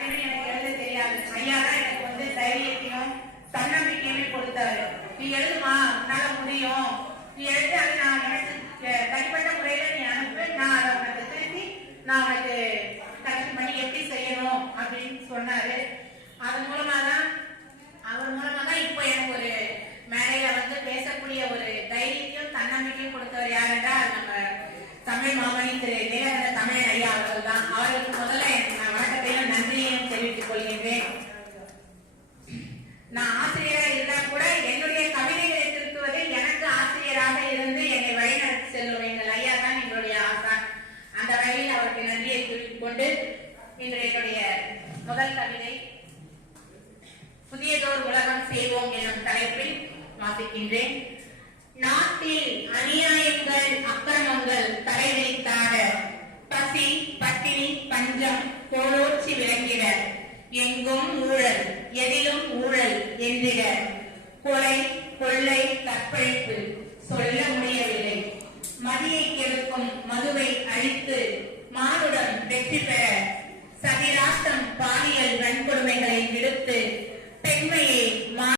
கவிதையும் எனக்கு எழுத தெரியாது. ஐயா தான் எனக்கு வந்து தைரியத்தையும் தன்னம்பிக்கையுமே கொடுத்தாரு. நீ எழுதுமா, உன்னால முடியும், நீ எழுதி அது நான் எனக்கு தனிப்பட்ட முறையில நீ அனுப்பு, நான் அதை உனக்கு திருப்பி நான் உனக்கு கரெக்ட் பண்ணி எப்படி செய்யணும் அப்படின்னு சொன்னாரு. அதன் மூலமா தான் அவர் மூலமா தான் இப்போ எனக்கு ஒரு மேடையில வந்து பேசக்கூடிய ஒரு தைரியத்தையும் தன்னம்பிக்கையும் கொடுத்தவர் யார் என்றால் நம்ம தமிழ் மாமணி திரு நீலகண்ட தமிழ் ஐயா அவர்கள் தான். அவர்களுக்கு முதல்ல வணக்கத்தையும் நன்றியையும் தெரிவித்துக் கொள்கின்றேன். நான் ஆசிரியராக இருந்தால் கூட என்னுடைய கவிதைகளை திருத்துவது எனக்கு ஆசிரியராக இருந்து என்னை வழிநடத்தி செல்லும் எங்கள் ஐயா தான் எங்களுடைய ஆசான். அந்த வகையில் அவருக்கு நன்றியை தெரிவித்துக் கொண்டு இன்று என்னுடைய முதல் கவிதை புதியதோர் உலகம் செய்வோம் எனும் தலைப்பில் வாசிக்கின்றேன். நாட்டில் அநியாயங்கள் அக்கிரமங்கள் தலைவிரித்தாட, பசி பட்டினி பஞ்சம் கோலோச்சி விளங்கிட, எங்கும் ஊழல் எதிலும் ஊழல் என்றிட, கொலை கொள்ளை கற்பழிப்பு சொல்ல